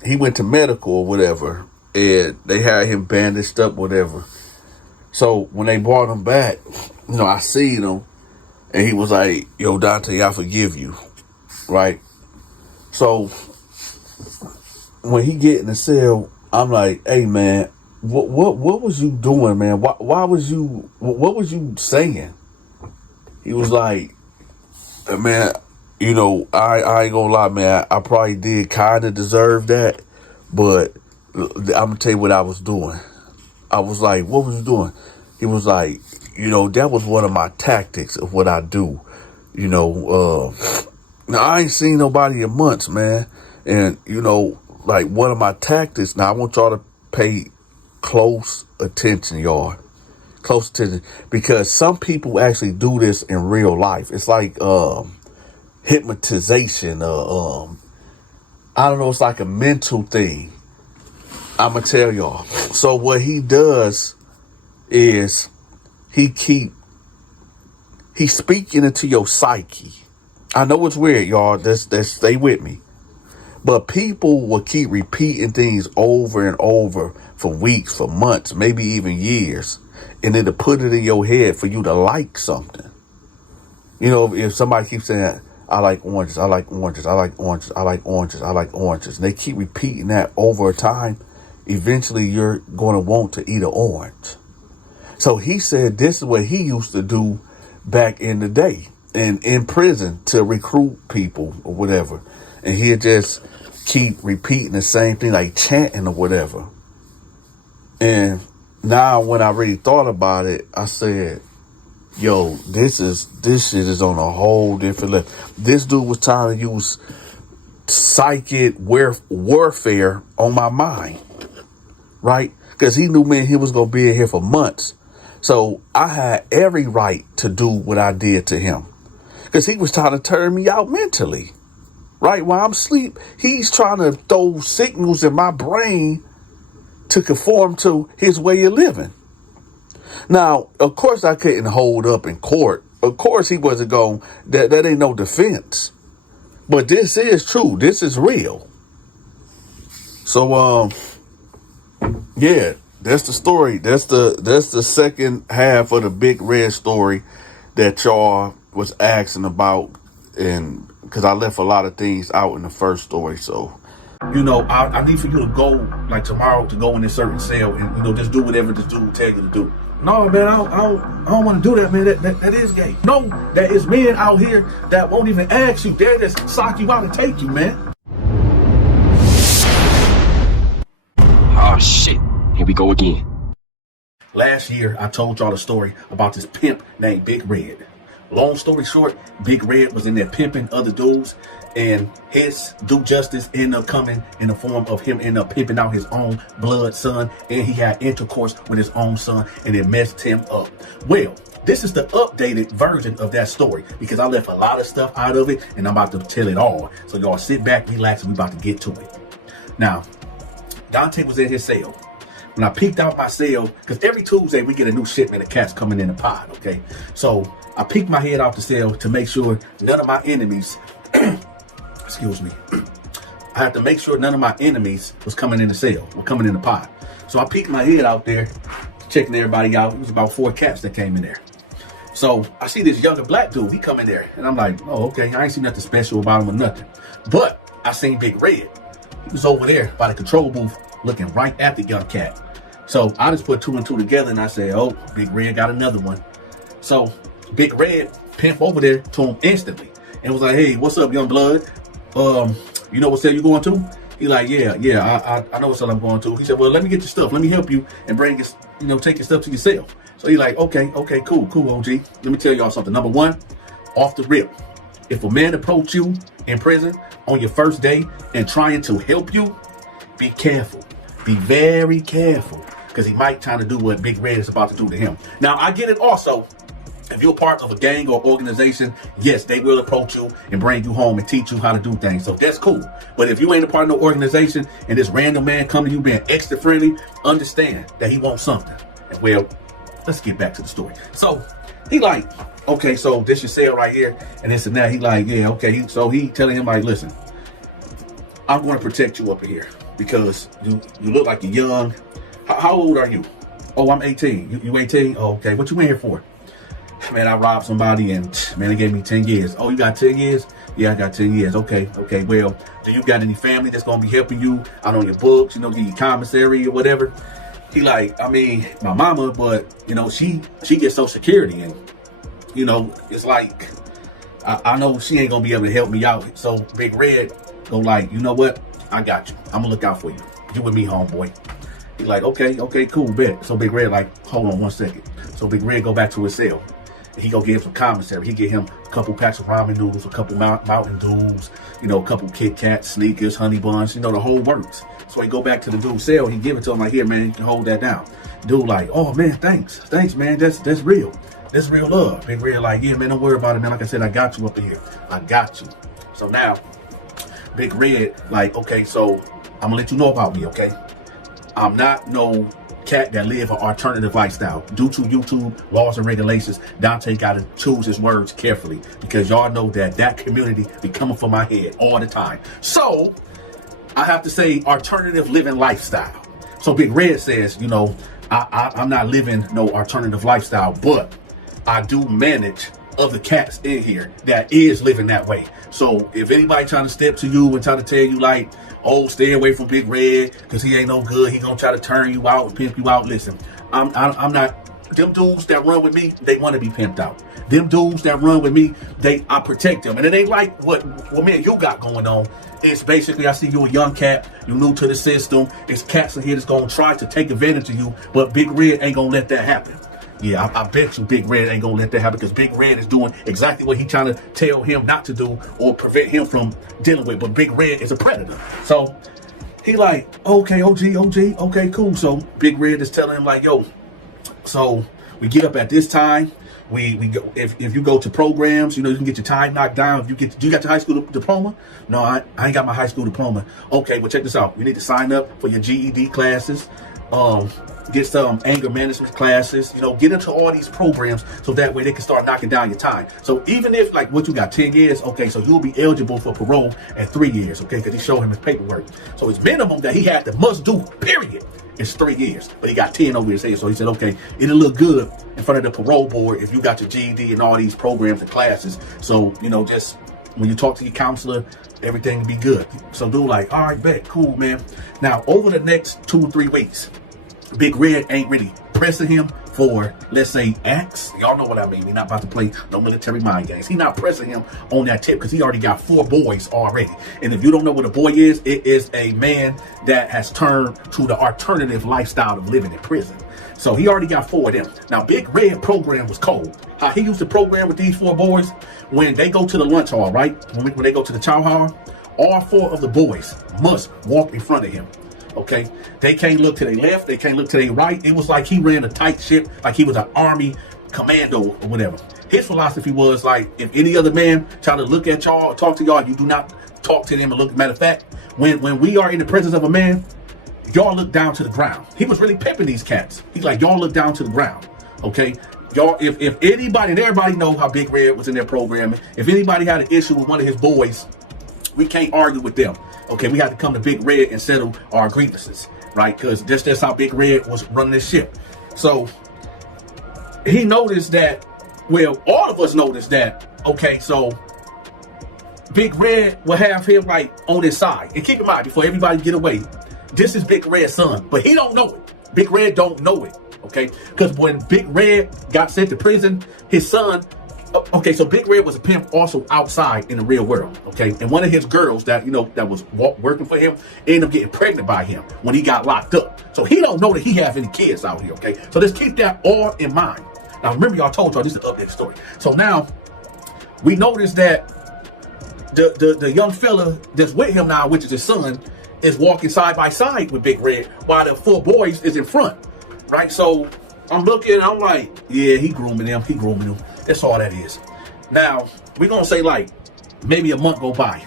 he went to medical or whatever, and they had him bandaged up, whatever. So when they brought him back, you know, I seen him, and he was like, yo, Dante, I forgive you, right? So when he get in the cell, I'm like, hey, man, what was you doing, man? What was you saying? He was like, man, you know, I ain't gonna lie, man, I probably did kind of deserve that, but I'm gonna tell you what I was doing. I was like, what was you doing? He was like, you know, that was one of my tactics of what I do. You know, now I ain't seen nobody in months, man. And, you know, like one of my tactics, now I want y'all to pay close attention, y'all. Close attention. Because some people actually do this in real life. It's like hypnotization. I don't know, it's like a mental thing. I'm going to tell y'all. So what he does is he's speaking into your psyche. I know it's weird, y'all. That's stay with me. But people will keep repeating things over and over for weeks, for months, maybe even years. And then to put it in your head for you to like something. You know, if somebody keeps saying, I like oranges, I like oranges, I like oranges, I like oranges, I like oranges. And they keep repeating that over time. Eventually, you're going to want to eat an orange. So he said this is what he used to do back in the day and in prison to recruit people or whatever. And he'd just keep repeating the same thing, like chanting or whatever. And now when I really thought about it, I said, yo, this shit is on a whole different level. This dude was trying to use psychic warfare on my mind. Right? Because he knew me and he was going to be in here for months. So I had every right to do what I did to him. Because he was trying to turn me out mentally. Right? While I'm asleep, he's trying to throw signals in my brain to conform to his way of living. Now, of course, I couldn't hold up in court. Of course, he wasn't going, that ain't no defense. But this is true. This is real. So, yeah, that's the story. That's the second half of the Big Red story that y'all was asking about, and because I left a lot of things out in the first story. So, you know, I need for you to go like tomorrow to go in a certain cell and, you know, just do whatever this dude tell you to do. No, man, I don't want to do that, man. That is gay. No, that is men out here that won't even ask you. They just sock you out and take you, man. Oh, shit. Here we go again. Last year, I told y'all the story about this pimp named Big Red. Long story short, Big Red was in there pimping other dudes, and his due justice ended up coming in the form of him ended up pimping out his own blood son, and he had intercourse with his own son, and it messed him up. Well, this is the updated version of that story, because I left a lot of stuff out of it, and I'm about to tell it all. So y'all sit back, relax, and we about to get to it. Now, Dante was in his cell. When I peeked out my cell, because every Tuesday we get a new shipment of cats coming in the pod, okay? So I peeked my head out the cell to make sure none of my enemies, excuse me, I have to make sure none of my enemies was coming in the cell, were coming in the pod. So I peeked my head out there, checking everybody out. It was about 4 cats that came in there. So I see this younger black dude, he come in there, and I'm like, oh, okay, I ain't seen nothing special about him or nothing. But I seen Big Red. He was over there by the control booth looking right at the young cat. So I just put 2 and 2 together and I said, oh, Big Red got another one. So Big Red Pimp over there to him instantly and was like, hey, what's up, young blood? You know what cell you going to? He like, yeah, I know what cell I'm going to. He said, well, let me get your stuff. Let me help you and bring your, take your stuff to your cell. So he like, okay, cool, OG. Let me tell y'all something. Number one, off the rip, if a man approach you in prison on your first day and trying to help you, be careful. Be very careful, because he might try to do what Big Red is about to do to him. Now, I get it also. If you're part of a gang or organization, yes, they will approach you and bring you home and teach you how to do things. So that's cool. But if you ain't a part of no organization and this random man come to you being extra friendly, understand that he wants something. And well, let's get back to the story. So he like, okay, so this your cell right here, and this and that. He like, yeah, okay. So he telling him like, listen, I'm going to protect you up here because you look like you're young. How old are you? Oh, I'm 18. You 18? Oh, okay. What you in here for? Man, I robbed somebody and man, they gave me 10 years. Oh, you got 10 years? Yeah, I got 10 years. Okay. Well, do you got any family that's going to be helping you out on your books, your commissary or whatever? He like, I mean, my mama, but she gets Social Security and, it's like, I know she ain't going to be able to help me out. So Big Red go like, you know what? I got you. I'm going to look out for you. You with me, homeboy. He like, okay, cool, bet. So Big Red like, hold on 1 second. So Big Red go back to his cell. He go get him some commissary. He get him a couple packs of ramen noodles, a couple Mountain Dews, a couple Kit Kats, Sneakers, Honey Buns, the whole works. So he go back to the dude's cell. He give it to him like, here, man, you can hold that down. Dude like, oh man, thanks, man. That's real. That's real love. Big Red like, yeah, man, don't worry about it, man. Like I said, I got you up here. I got you. So now, Big Red like, okay, so I'm gonna let you know about me, okay? I'm not no cat that live an alternative lifestyle. Due to YouTube laws and regulations, Dante got to choose his words carefully because y'all know that community be coming for my head all the time. So I have to say alternative living lifestyle. So Big Red says, I'm not living no alternative lifestyle, but I do manage other cats in here that is living that way. So if anybody trying to step to you and try to tell you like, oh, stay away from Big Red because he ain't no good, he gonna try to turn you out and pimp you out. Listen, I'm not. Them dudes that run with me, they want to be pimped out. Them dudes that run with me, I protect them. And it ain't like what me and you got going on. It's basically, I see you a young cat, you new to the system. It's cats in here that's gonna try to take advantage of you, but Big Red ain't gonna let that happen. Yeah, I bet you Big Red ain't gonna let that happen because Big Red is doing exactly what he trying to tell him not to do or prevent him from dealing with. But Big Red is a predator. So he like, okay, OG, okay, cool. So Big Red is telling him like, yo, so we get up at this time. We go if you go to programs, you can get your time knocked down. You got your high school diploma? No, I ain't got my high school diploma. Okay, well check this out. You need to sign up for your GED classes. Get some anger management classes, get into all these programs so that way they can start knocking down your time. So even if like what you got 10 years, okay, so you'll be eligible for parole at 3 years, okay, because he showed him his paperwork. So his minimum that he had to must do, period, is 3 years. But he got 10 over his head. So he said, okay, it'll look good in front of the parole board if you got your GED and all these programs and classes. So, just when you talk to your counselor, everything will be good. So dude like, all right, bet, cool, man. Now, over the next 2 or 3 weeks, Big Red ain't really pressing him for, let's say, acts. Y'all know what I mean. He's not about to play no military mind games. He's not pressing him on that tip because he already got 4 boys already. And if you don't know what a boy is, it is a man that has turned to the alternative lifestyle of living in prison. So he already got 4 of them. Now, Big Red program was cold. How he used to program with these 4 boys, when they go to the lunch hall, right? When they go to the chow hall, all 4 of the boys must walk in front of him. Okay, they can't look to their left, they can't look to their right. It was like he ran a tight ship, like he was an army commando or whatever. His philosophy was like, if any other man try to look at y'all or talk to y'all, you do not talk to them and look. Matter of fact, when we are in the presence of a man, y'all look down to the ground. He was really pimping these cats. He's like, y'all look down to the ground. Okay, y'all, if anybody, and everybody know how Big Red was in their programming, if anybody had an issue with one of his boys, we can't argue with them. Okay, we had to come to Big Red and settle our grievances, right? Because that's how Big Red was running this ship. So he noticed that, well, all of us noticed that, okay, so Big Red will have him like on his side. And keep in mind, before everybody get away, this is Big Red's son, but he don't know it. Big Red don't know it, okay? Because when Big Red got sent to prison, his son, okay, so Big Red was a pimp also outside in the real world, okay? And one of his girls that, you know, that was working for him ended up getting pregnant by him when he got locked up. So he don't know that he have any kids out here, okay? So just keep that all in mind. Now, remember, y'all told y'all this is an updated story. So now, we noticed that the young fella that's with him now, which is his son, is walking side by side with Big Red while the 4 boys is in front, right? So I'm looking and I'm like, yeah, he grooming them. That's all that is. Now, we're going to say like maybe a month go by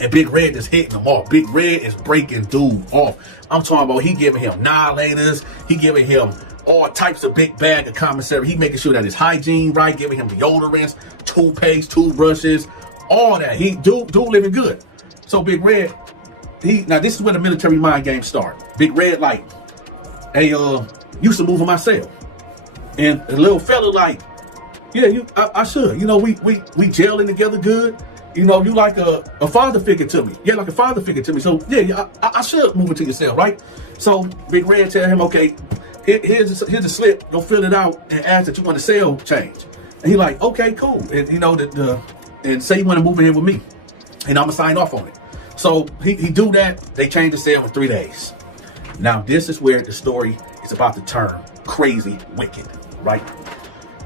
and Big Red is hitting them off. Big Red is breaking dude off. I'm talking about he giving him annihilators. He giving him all types of big bag of commissary. He making sure that his hygiene right, giving him deodorants, toothpaste, toothbrushes, all that. Dude living good. So Big Red, now this is where the military mind game start. Big Red like, hey, used to move in my cell. And the little fella like, yeah, I should. You know, we gelling together good. You know, you like a father figure to me. Yeah, like a father figure to me. So yeah, I should move into your cell, right? So Big Red tell him, okay, here's a slip. Go fill it out and ask that you want a cell change. And he like, okay, cool. And you know and say you want to move in here with me, and I'm gonna sign off on it. So he do that. They change the cell in 3 days. Now this is where the story is about to turn crazy wicked, right?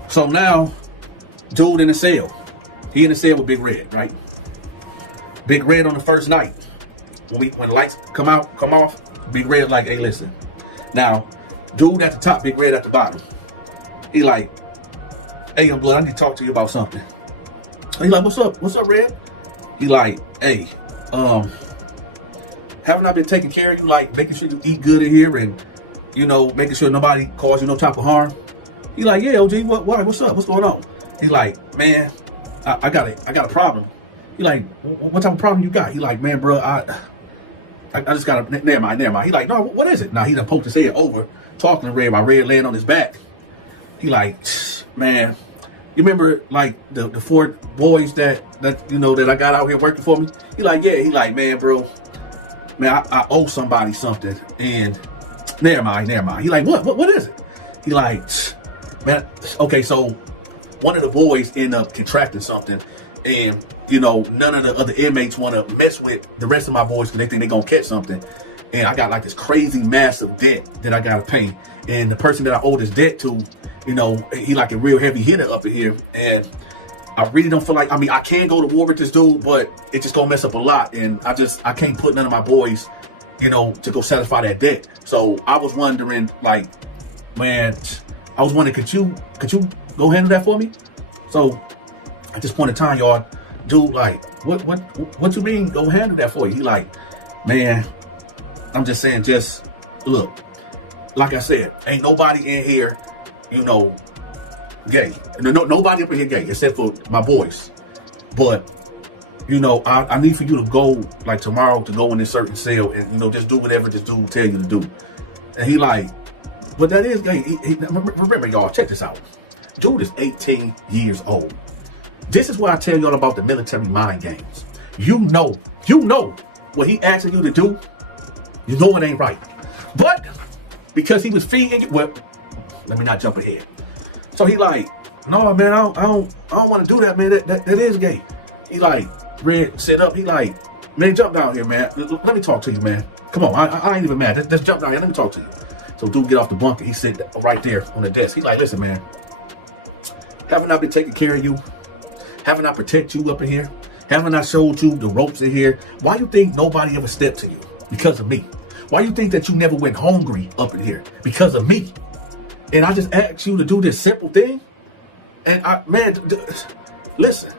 So now, dude in the cell. He in the cell with Big Red, right? Big Red on the first night, when the lights come off, Big Red like, hey, listen. Now, dude at the top, Big Red at the bottom. He like, hey, young blood, I need to talk to you about something. He like, what's up? What's up, Red? He like, hey, haven't I been taking care of you, like making sure you eat good in here and, you know, making sure nobody cause you no type of harm? He like, yeah, OG, what's up? What's going on? He like, man, I got a problem. He like, what type of problem you got? He like, man, bro, I just got a, never mind. He like, no, what is it? Now he done poked his head over, talking to Red, while Red laying on his back. He like, man, you remember like the 4 boys that you know that I got out here working for me? He like, yeah. He like, man, bro, man, I owe somebody something, and never mind. He like, what is it? He like, man, okay, so one of the boys end up contracting something, and you know, none of the other inmates want to mess with the rest of my boys because they think they're gonna catch something. And I got like this crazy massive debt that I gotta pay, and the person that I owe this debt to, you know, he like a real heavy hitter up in here, and I really don't feel like, I mean, I can go to war with this dude, but it just gonna mess up a lot, and I can't put none of my boys, you know, to go satisfy that debt. So I was wondering, like, man, could you go handle that for me? So at this point in time, y'all, dude, like, what you mean go handle that for you? He like, man, I'm just saying, just look, like I said, ain't nobody in here, you know, gay. Nobody up in here gay except for my boys. But you know, I need for you to go like tomorrow to go in this certain cell and, you know, just do whatever this dude tell you to do. And he like, but that is gay. Remember, y'all, check this out. Dude is 18 years old. This is what I tell y'all about the military mind games. You know what he asking you to do. You know it ain't right. But because he was feeding you, well, let me not jump ahead. So he like, no, man, I don't want to do that, man. That is gay. He like, Red, sit up. He like, man, jump down here, man. Let me talk to you, man. Come on, I ain't even mad. Let's jump down here. Let me talk to you. So dude get off the bunker. He sit right there on the desk. He like, listen, man, haven't I been taking care of you? Haven't I protect you up in here? Haven't I showed you the ropes in here? Why you think nobody ever stepped to you? Because of me. Why you think that you never went hungry up in here? Because of me. And I just asked you to do this simple thing. And listen,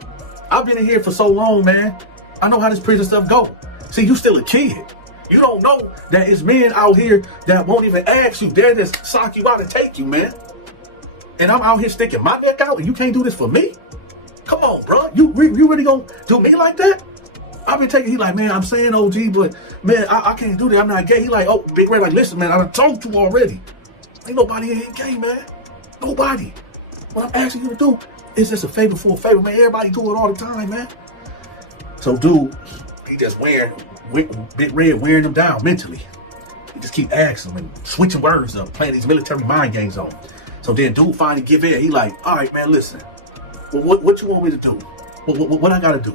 I've been in here for so long, man. I know how this prison stuff go. See, you still a kid. You don't know that it's men out here that won't even ask you. They'll just sock you out and take you, man. And I'm out here sticking my neck out and you can't do this for me? Come on, bro. You really gonna do me like that? I've been taking, he like, man, I'm saying OG, but man, I can't do that. I'm not gay. He like, oh, Big Red, like, listen, man, I done told you already. Ain't nobody in here gay, man. Nobody. What I'm asking you to do is just a favor for a favor, man. Everybody do it all the time, man. So dude, he just wearing Big Red wearing them down mentally. He just keep asking them and switching words up, playing these military mind games on him. So then dude finally give in. He like, all right, man, listen. Well, what you want me to do? What I gotta do?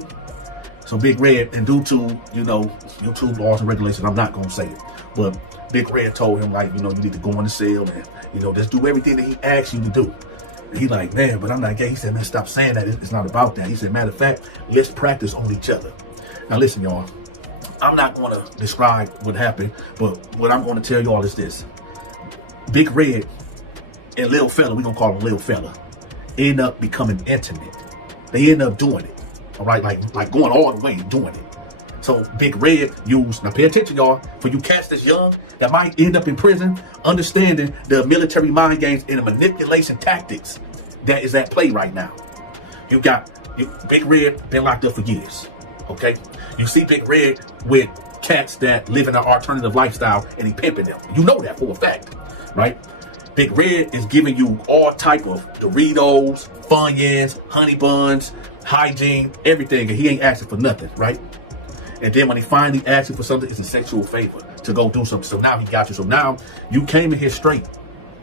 So Big Red, and due to, you know, YouTube laws and regulations, I'm not gonna say it, but Big Red told him, like, you know, you need to go in the cell and, you know, just do everything that he asked you to do. And he like, man, but I'm not gay. He said, man, stop saying that. It's not about that. He said, matter of fact, let's practice on each other. Now listen, y'all, I'm not gonna describe what happened, but what I'm gonna tell y'all is this. Big Red and Little Fella, we gonna call him Little Fella, end up becoming intimate. They end up doing it. All right, like going all the way doing it. So Big Red used, now pay attention, y'all, for you cats that's young that might end up in prison, understanding the military mind games and the manipulation tactics that is at play right now. Big Red been locked up for years. Okay, you see Big Red with cats that live in an alternative lifestyle, and he pimping them. You know that for a fact, right? Big Red is giving you all type of Doritos, Funyuns, honey buns, hygiene, everything, and he ain't asking for nothing, right? And then when he finally asks you for something, it's a sexual favor to go do something. So now he got you. So now you came in here straight,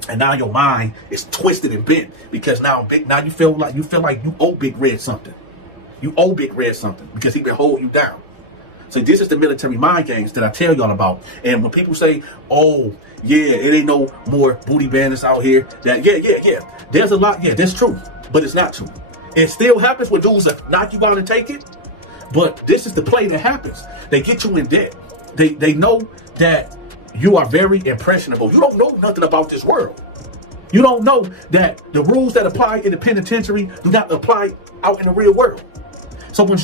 and now your mind is twisted and bent because now you feel like you owe Big Red something. You owe Big Red something because he been holding you down. So this is the military mind games that I tell y'all about. And when people say, oh, yeah, it ain't no more booty bandits out here. That yeah. There's a lot. Yeah, that's true. But it's not true. It still happens when dudes knock you out and take it. But this is the play that happens. They get you in debt. They know that you are very impressionable. You don't know nothing about this world. You don't know that the rules that apply in the penitentiary do not apply out in the real world. So when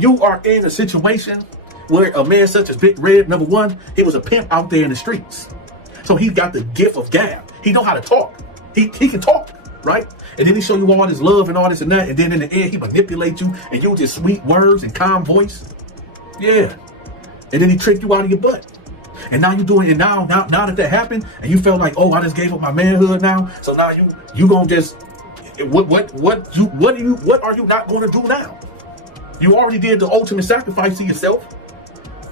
you are in a situation where a man such as Big Red, number one, he was a pimp out there in the streets. So he's got the gift of gab. He know how to talk. He can talk, right? And then he show you all this love and all this and that. And then in the end, he manipulate you and you just sweet words and calm voice. Yeah. And then he trick you out of your butt. And now you doing it now that happened and you felt like, oh, I just gave up my manhood now. So now you gonna just what are you not gonna do now? You already did the ultimate sacrifice to yourself.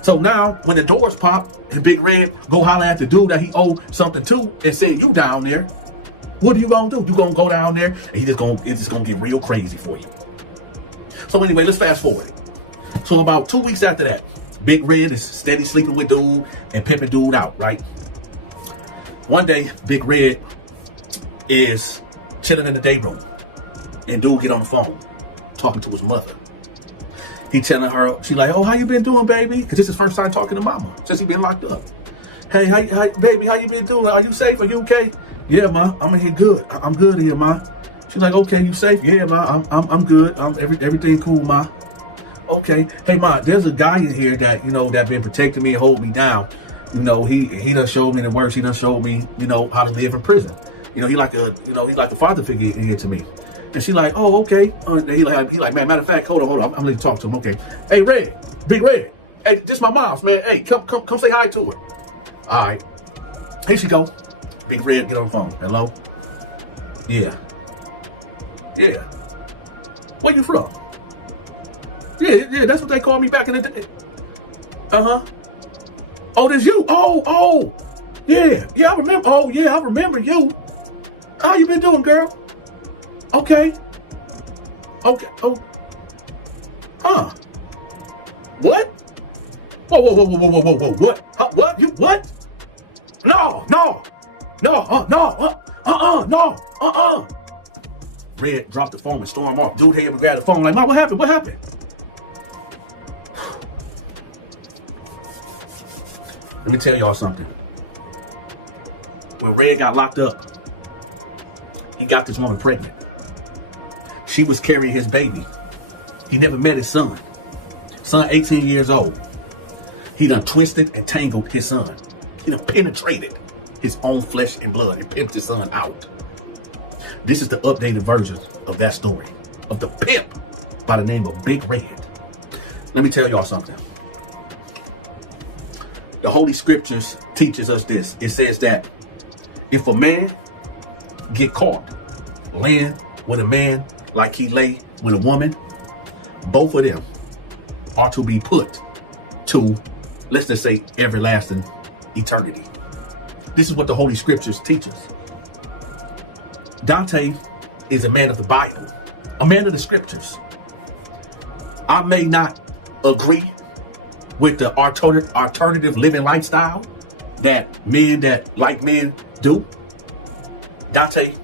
So now when the doors pop and Big Red go holler at the dude that he owed something to and say you down there, what are you gonna do? You gonna go down there and it's just gonna get real crazy for you. So anyway, let's fast forward. So about 2 weeks after that, Big Red is steady sleeping with dude and pimping dude out, right? One day, Big Red is chilling in the day room and dude get on the phone talking to his mother. He telling her, she like, oh, how you been doing, baby? Because this is his first time talking to mama since he been locked up. Hey, baby, how you been doing? Are you safe? Are you okay? Yeah, ma, I'm in here good. I'm good here, ma. She's like, okay, you safe? Yeah, ma, I'm good. Everything cool, ma. Okay. Hey, ma, there's a guy in here that, that been protecting me and holding me down. He done showed me the worst. He done showed me, how to live in prison. He like a father figure in here to me. And she like, oh, okay. He like, man, matter of fact, hold on. I'm gonna talk to him. Okay. Hey, Red, Big Red. Hey, this my mom's, man. Hey, come say hi to her. All right. Here she go. Big Red, get on the phone. Hello? Yeah. Yeah. Where you from? Yeah, that's what they called me back in the day. Uh-huh. Oh, that's you. Oh. Yeah, I remember. Oh, yeah, I remember you. How you been doing, girl? Okay. Oh. Huh. What? Whoa. What? What? You what? No. Red dropped the phone and stormed off. Dude here and grabbed the phone like, Mom, what happened? What happened? Let me tell y'all something. When Red got locked up, he got this woman pregnant. She was carrying his baby. He never met his son. Son 18 years old. He done twisted and tangled his son. He done penetrated his own flesh and blood and pimped his son out. This is the updated version of that story, of the pimp by the name of Big Red. Let me tell y'all something. The Holy Scriptures teaches us this. It says that if a man get caught laying with a man like he lay with a woman, both of them are to be put to, let's just say, everlasting eternity. This is what the Holy Scriptures teach us. Dante is a man of the Bible, a man of the Scriptures. I may not agree with the alternative living lifestyle that men that like men do. Dante,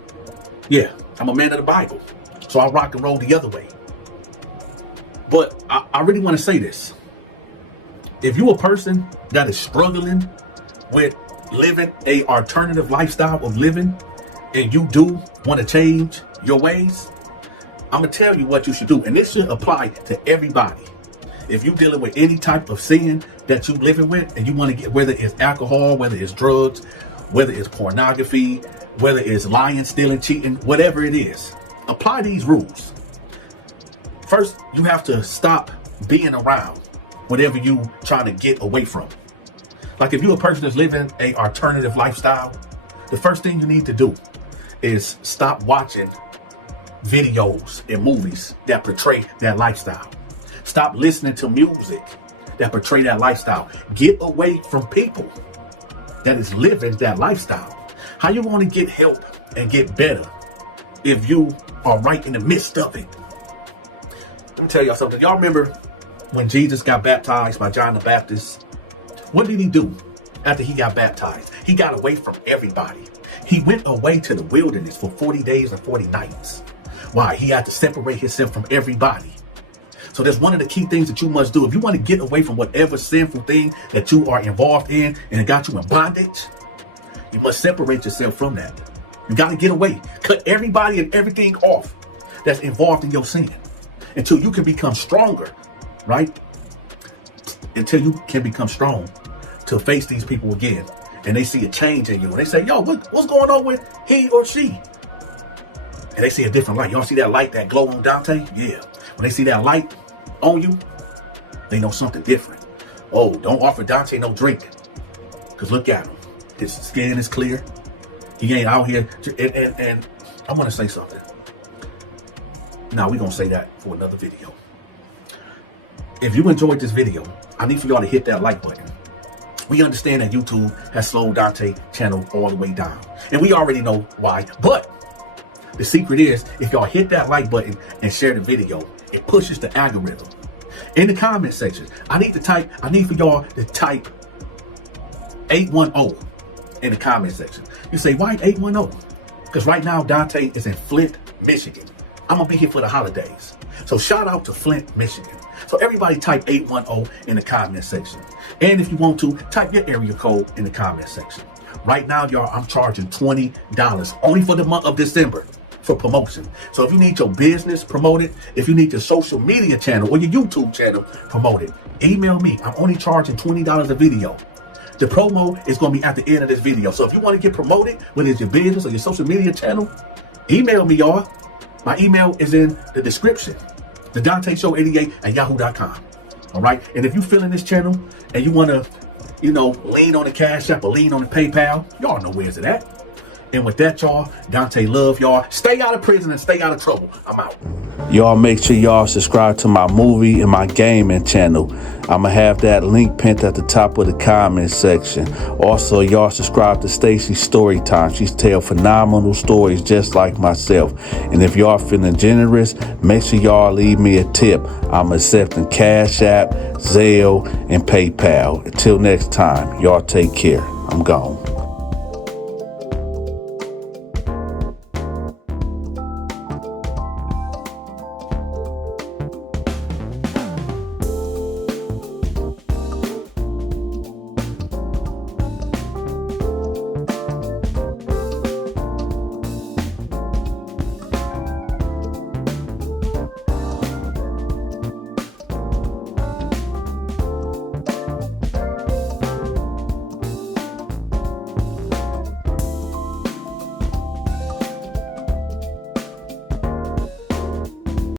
yeah, I'm a man of the Bible, so I rock and roll the other way. But I really want to say this. If you're a person that is struggling with living a alternative lifestyle of living, and you do want to change your ways, I'm going to tell you what you should do. And this should apply to everybody. If you're dealing with any type of sin that you're living with, and you want to get, whether it's alcohol, whether it's drugs, whether it's pornography, whether it's lying, stealing, cheating, whatever it is, apply these rules. First, you have to stop being around whatever you trying to get away from. Like if you're a person that's living a alternative lifestyle, the first thing you need to do is stop watching videos and movies that portray that lifestyle. Stop listening to music that portray that lifestyle. Get away from people that is living that lifestyle. How you want to get help and get better if you are right in the midst of it? Let me tell y'all something. Y'all remember when Jesus got baptized by John the Baptist? What did he do after he got baptized? He got away from everybody. He went away to the wilderness for 40 days and 40 nights. Why? He had to separate himself from everybody. So that's one of the key things that you must do. If you want to get away from whatever sinful thing that you are involved in and it got you in bondage, you must separate yourself from that. You got to get away. Cut everybody and everything off that's involved in your sin until you can become stronger, right? Until you can become strong to face these people again. And they see a change in you. And they say, yo, what's going on with he or she? And they see a different light. Y'all see that light that glow on Dante? Yeah. When they see that light on you, they know something different. Oh, don't offer Dante no drink. Because look at him. His skin is clear. He ain't out here. And I want to say something. Now, we're going to say that for another video. If you enjoyed this video, I need for y'all to hit that like button. We understand that YouTube has slowed Dante's channel all the way down. And we already know why. But the secret is, if y'all hit that like button and share the video, it pushes the algorithm. In the comment section, I need for y'all to type 810 in the comment section. You say, why 810? Because right now, Dante is in Flint, Michigan. I'm going to be here for the holidays. So shout out to Flint, Michigan. So everybody type 810 in the comment section. And if you want to, type your area code in the comment section. Right now, y'all, I'm charging $20 only for the month of December for promotion. So if you need your business promoted, if you need your social media channel or your YouTube channel promoted, email me. I'm only charging $20 a video. The promo is going to be at the end of this video. So if you want to get promoted, whether it's your business or your social media channel, email me, y'all. My email is in the description. TheDontaShow88@yahoo.com. All right. And if you're feeling this channel and you want to, lean on the Cash App or lean on the PayPal, y'all know where's it at. And with that, y'all, Dante love y'all. Stay out of prison and stay out of trouble. I'm out. Y'all make sure y'all subscribe to my movie and my gaming channel. I'm going to have that link pinned at the top of the comment section. Also, y'all subscribe to Stacy's Storytime. She's tell phenomenal stories just like myself. And if y'all feeling generous, make sure y'all leave me a tip. I'm accepting Cash App, Zelle, and PayPal. Until next time, y'all take care. I'm gone.